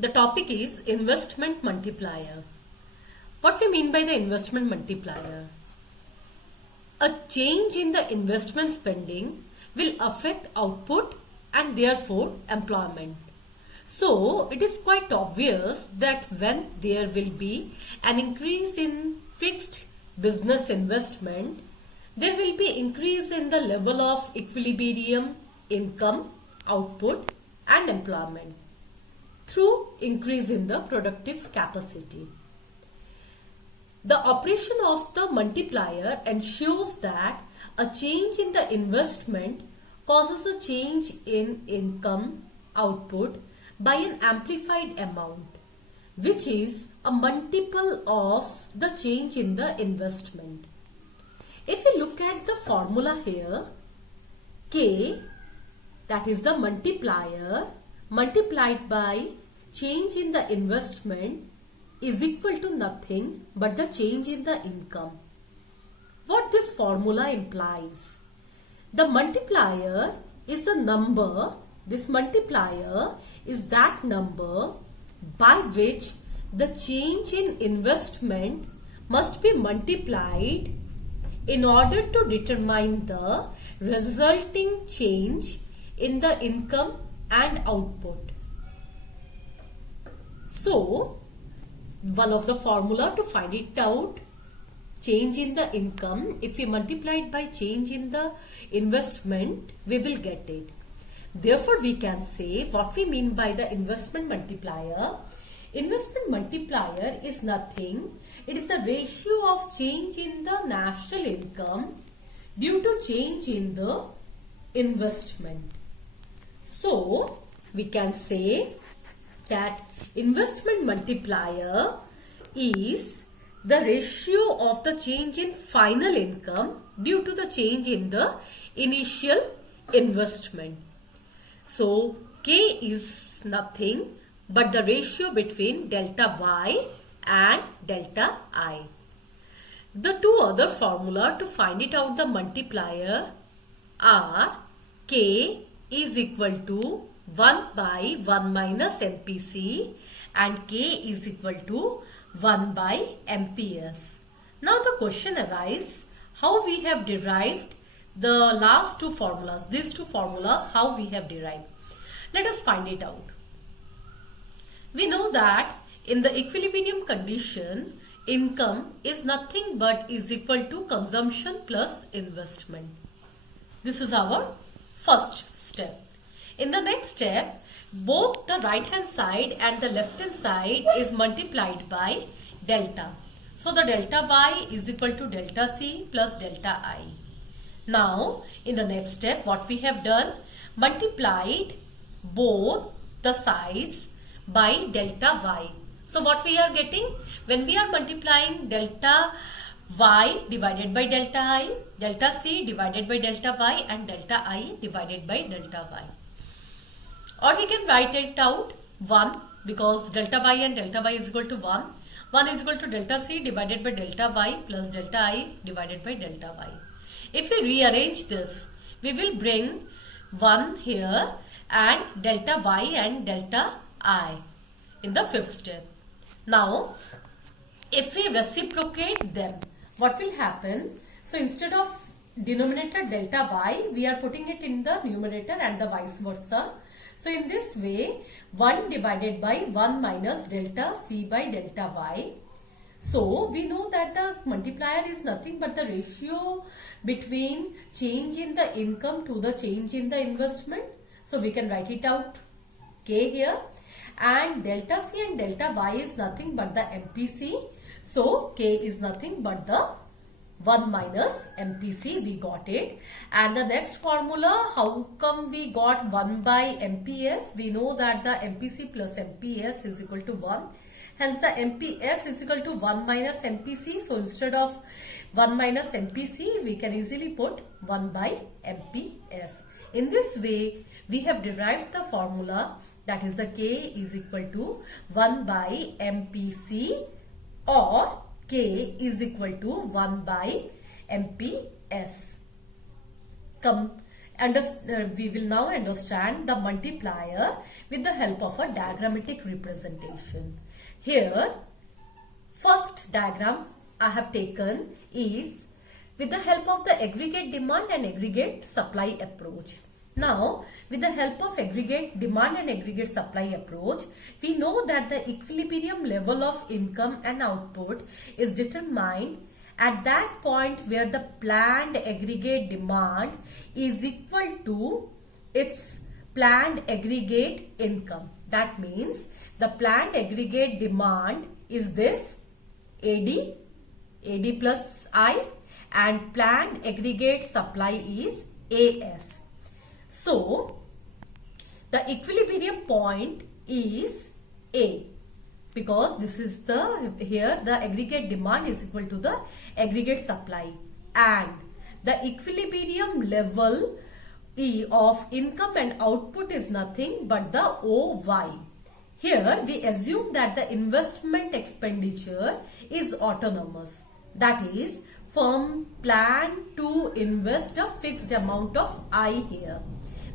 The topic is investment multiplier. What we mean by the investment multiplier? A change in the investment spending will affect output and therefore employment. So it is quite obvious that when there will be an increase in fixed business investment, there will be increase in the level of equilibrium, income, output and employment through increase in the productive capacity. The operation of the multiplier ensures that a change in the investment causes a change in income output by an amplified amount, which is a multiple of the change in the investment. If we look at the formula here, K, that is the multiplier, multiplied by change in the investment is equal to nothing but the change in the income. What this formula implies? The multiplier is the number, this multiplier is that number by which the change in investment must be multiplied in order to determine the resulting change in the income and output. So, one of the formula to find it out, change in the income, if we multiply it by change in the investment, we will get it. Therefore, we can say what we mean by the investment multiplier. Investment multiplier is nothing. It is the ratio of change in the national income due to change in the investment. So, we can say that investment multiplier is the ratio of the change in final income due to the change in the initial investment. So, K is nothing but the ratio between delta Y and delta I. The two other formula to find it out the multiplier are K is equal to 1 by 1 minus MPC and K is equal to 1 by MPS. Now the question arises, how we have derived the last two formulas, these two formulas, how we have derived. Let us find it out. We know that in the equilibrium condition, income is nothing but is equal to consumption plus investment. This is our first step. In the next step, both the right hand side and the left hand side is multiplied by delta. So the delta Y is equal to delta C plus delta I. Now in the next step, what we have done, multiplied both the sides by delta Y. So what we are getting, when we are multiplying delta Y divided by delta I, delta C divided by delta Y and delta I divided by delta Y. Or we can write it out 1 because delta Y and delta Y is equal to 1. 1 is equal to delta C divided by delta Y plus delta I divided by delta Y. If we rearrange this, we will bring 1 here and delta Y and delta I in the fifth step. Now, if we reciprocate them, what will happen? So, instead of denominator delta Y, we are putting it in the numerator and the vice versa. So, in this way, 1 divided by 1 minus delta C by delta Y. So, we know that the multiplier is nothing but the ratio between change in the income to the change in the investment. So, we can write it out K here. And delta C and delta Y is nothing but the MPC. So, K is nothing but the 1 minus MPC, we got it. And the next formula, how come we got 1 by MPS? We know that the MPC plus MPS is equal to 1. Hence the MPS is equal to 1 minus MPC. So instead of 1 minus MPC, we can easily put 1 by MPS. In this way, we have derived the formula, that is the K is equal to 1 by MPC or K is equal to 1 by MPS. we will now understand the multiplier with the help of a diagrammatic representation. Here, first diagram I have taken is with the help of the aggregate demand and aggregate supply approach. Now, with the help of aggregate demand and aggregate supply approach, we know that the equilibrium level of income and output is determined at that point where the planned aggregate demand is equal to its planned aggregate income. That means the planned aggregate demand is this AD plus I, and planned aggregate supply is AS. So, the equilibrium point is A, because this is here the aggregate demand is equal to the aggregate supply, and the equilibrium level E of income and output is nothing but the OY. Here we assume that the investment expenditure is autonomous. That is, firm plan to invest a fixed amount of I here.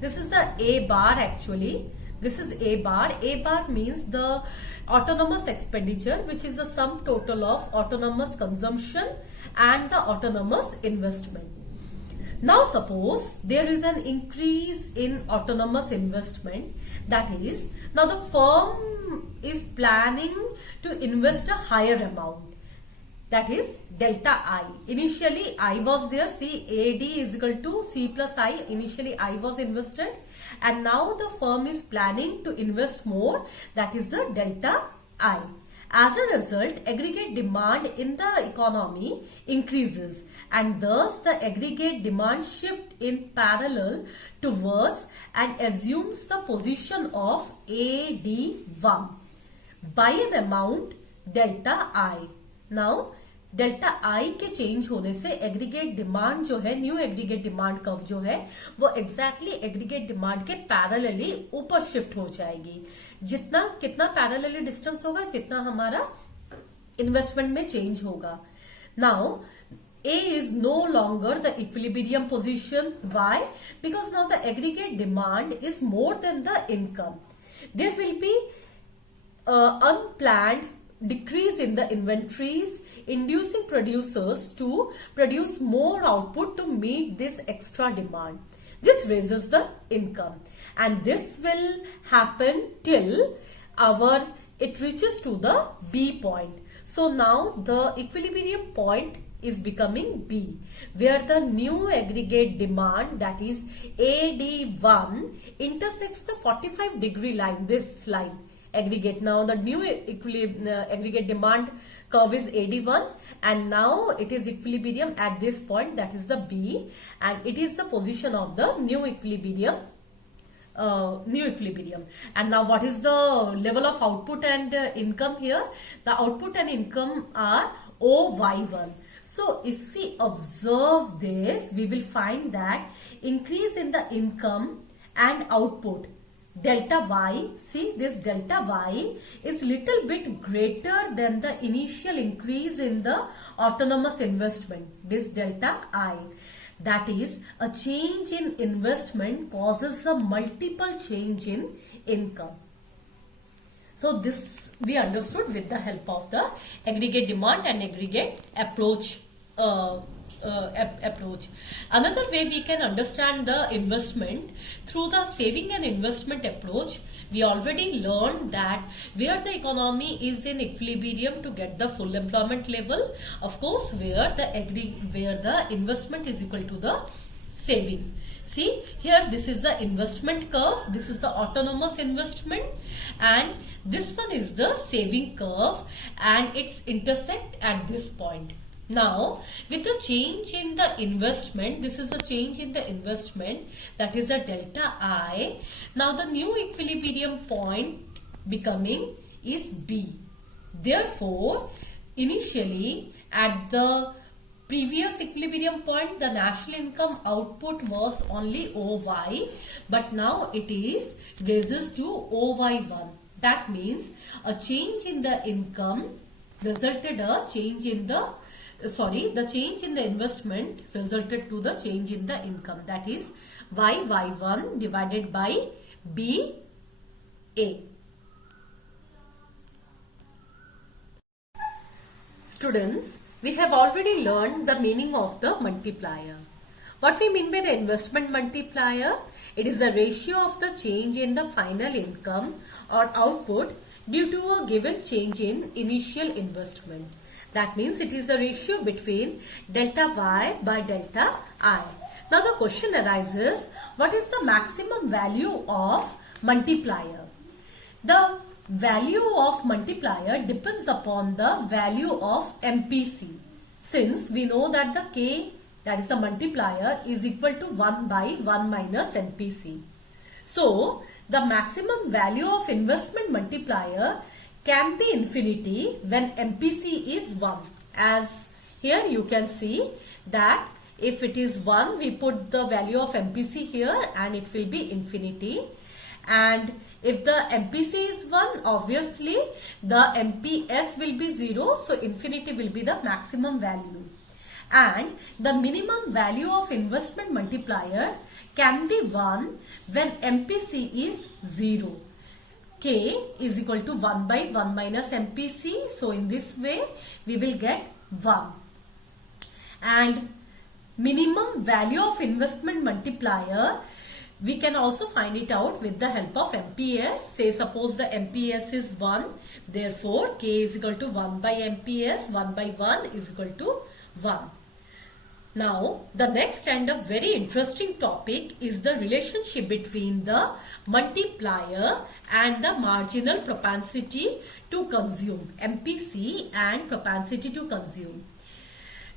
This is the A bar actually. This is A bar. A bar means the autonomous expenditure, which is the sum total of autonomous consumption and the autonomous investment. Now suppose there is an increase in autonomous investment. That is, now the firm is planning to invest a higher amount. That is delta I. Initially I was there. See, AD is equal to C plus I. Initially I was invested, and now the firm is planning to invest more. That is the delta I. As a result, aggregate demand in the economy increases, and thus the aggregate demand shift in parallel towards and assumes the position of AD1 by an amount delta I. Now, delta आई के change होने से aggregate demand जो है, new aggregate demand curve जो है, वो exactly aggregate demand के parallelly ऊपर शिफ्ट हो जाएगी. जितना कितना पैरेलली डिस्टेंस होगा, जितना हमारा इन्वेस्टमेंट में चेंज होगा. Now A is no longer the equilibrium position. Why? Because now the aggregate demand is more than the income. There will be unplanned decrease in the inventories, inducing producers to produce more output to meet this extra demand. This raises the income, and this will happen till it reaches to the B point. So now the equilibrium point is becoming B, where the new aggregate demand, that is AD1, intersects the 45-degree line, this line. Aggregate. Now the new aggregate demand curve is AD1, and now it is equilibrium at this point, that is the B, and it is the position of the new equilibrium. And now what is the level of output and income here? The output and income are OY1. So if we observe this, we will find that increase in the income and output, delta Y, see this delta Y is little bit greater than the initial increase in the autonomous investment, this delta I. That is, a change in investment causes a multiple change in income. So this we understood with the help of the aggregate demand and aggregate approach. Another way we can understand the investment through the saving and investment approach. We already learned that where the economy is in equilibrium to get the full employment level, of course where the investment is equal to the saving. See here, this is the investment curve, this is the autonomous investment, and this one is the saving curve, and it's intersect at this point. Now, with the change in the investment, this is the change in the investment, that is the delta I. Now, the new equilibrium point becoming is B. Therefore, initially at the previous equilibrium point, the national income output was only OY, but now it is raises to OY1. That means a change in the income resulted a change in the the change in the investment resulted to the change in the income. That is, y1 divided by b a. Students, we have already learned the meaning of the multiplier. What we mean by the investment multiplier? It is the ratio of the change in the final income or output due to a given change in initial investment. That means it is a ratio between delta y by delta I. Now the question arises, what is the maximum value of multiplier? The value of multiplier depends upon the value of MPC. Since we know that the K, that is the multiplier, is equal to 1 by 1 minus MPC. So, the maximum value of investment multiplier can be infinity when MPC is 1. As here you can see that if it is 1, we put the value of MPC here and it will be infinity. And if the MPC is 1, obviously the MPS will be 0. So, infinity will be the maximum value. And the minimum value of investment multiplier can be 1 when MPC is 0. K is equal to 1 by 1 minus MPC. So, in this way, we will get 1. And minimum value of investment multiplier, we can also find it out with the help of MPS. Say suppose the MPS is 1. Therefore, K is equal to 1 by MPS. 1 by 1 is equal to 1. Now, the next and a very interesting topic is the relationship between the multiplier and the marginal propensity to consume. MPC and propensity to consume.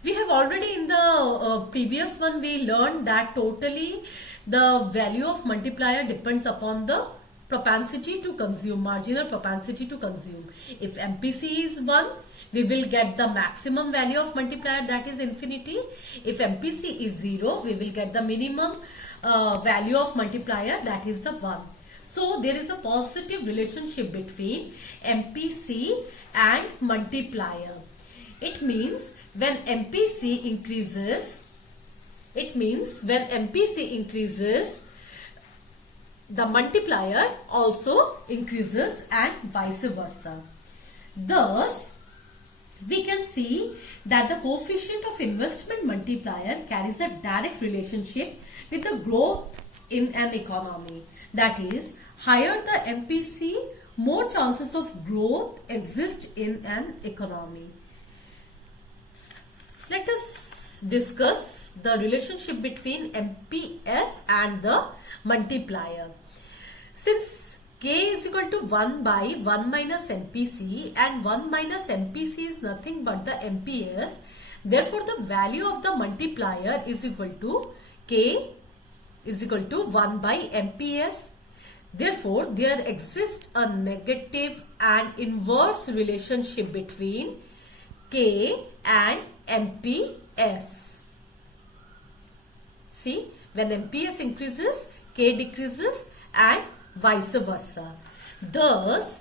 We have already in the previous one we learned that totally the value of multiplier depends upon the propensity to consume, marginal propensity to consume. If MPC is 1, we will get the maximum value of multiplier, that is infinity. If MPC is 0, we will get the minimum value of multiplier, that is the 1. So there is a positive relationship between MPC and multiplier. It means when MPC increases, the multiplier also increases and vice versa. Thus, we can see that the coefficient of investment multiplier carries a direct relationship with the growth in an economy. That is, higher the MPC, more chances of growth exist in an economy. Let us discuss the relationship between MPS and the multiplier. Since K is equal to 1 by 1 minus MPC and 1 minus MPC is nothing but the MPS, therefore the value of the multiplier is equal to K is equal to 1 by MPS. Therefore, there exists a negative and inverse relationship between K and MPS. See, when MPS increases, K decreases and vice versa. Thus,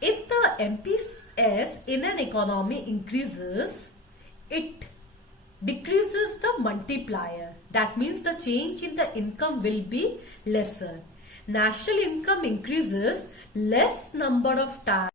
if the MPS in an economy increases, it decreases the multiplier. That means the change in the income will be lesser. National income increases less number of times